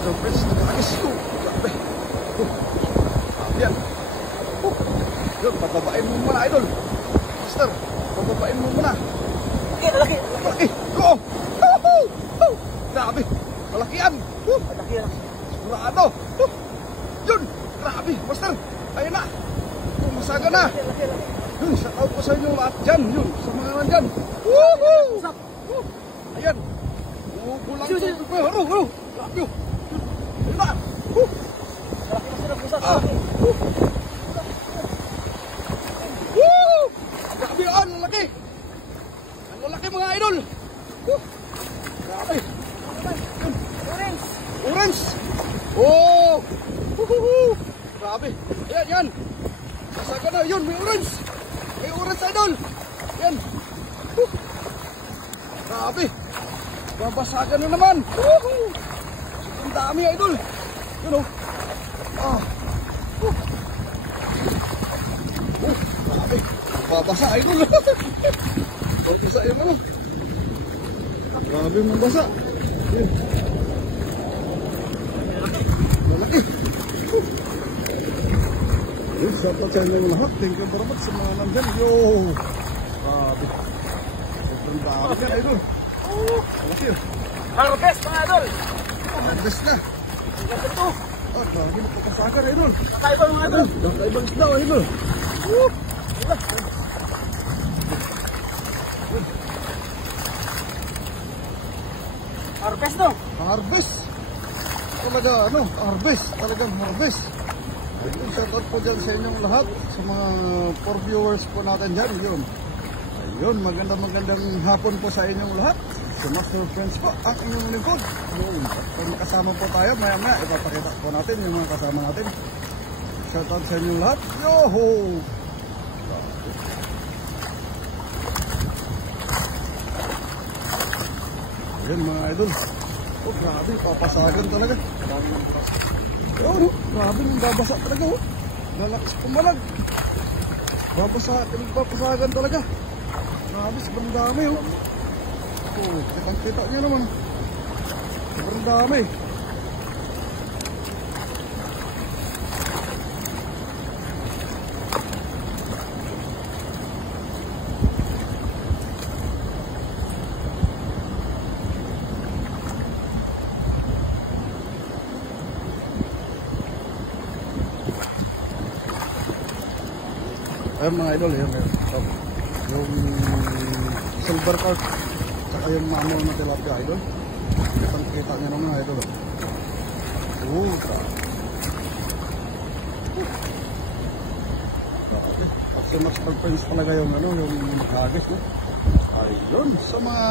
Master Prince, nag-agis. Grabe. Grabe yan. Yun, pababain mo muna, idol. Master, pababain mo muna. Malaki. Malaki. Oo. Grabe. Malaki yan. Malaki yan. Sigurado. Yun. Grabe. Master. Ayun na. Tumasaga na. Yun. Shout out po sa inyo lahat dyan. Yun. Sa mga nandyan. Woohoo. Ayan. Kulang sa ito. Grabe. Ayun na. Malaki na sila pusat. Grabe yan. Lalaki. Ang lalaki mga idol. Grabe. Orange. Orange! Oh! Grabe! Ayan, yan! Sasaga na, yun, may orange! May orange, idol! Yan! Grabe! Babasagan na naman! Ang dami, idol! Yun, oh! Grabe! Babasa, idol! Babasa yung ano! Grabe mong basa! Yun! Malaki. Yun, shoutout sa inyong lahat. Thank you very much sa mga nandyan. Yo! Grabe. Sobrang dami yan, idol. Malaki yun. Harvest mga idol. Harvest na. Ito. Grabe na pagkasakan, idol. Kakaiba mga idol. Kakaibang isda, idol. Harvest no? Harvest. Talaga, ano, harvest. Talagang harvest. Ayun, shoutout po dyan sa inyong lahat. Sa mga 4 viewers po natin dyan. Yun. Ayun, magandang hapon po sa inyong lahat. Si Master Prince po, ang inyong lingkod. Ayun. At kung makasama po tayo, maya-maya, ipapakita po natin yung mga kasama natin. Shoutout sa inyong lahat. Yo-ho! Ayun mga idol. Oh, grabe, papasagan talaga. Oh, no, grabe, babasa talaga, oh. Lalakas pumalag. Papasagan talaga. Grabe, sobrang dami, oh. Oh, kitang-kita nyo naman. Sobrang dami. Ayun mga idol, yung silver carp saka yung mammal na tilapia, idol. Kita nyo naman mga idol. Kasi Master Prince talaga yung ano, yung hagis, no? Ayun, sa mga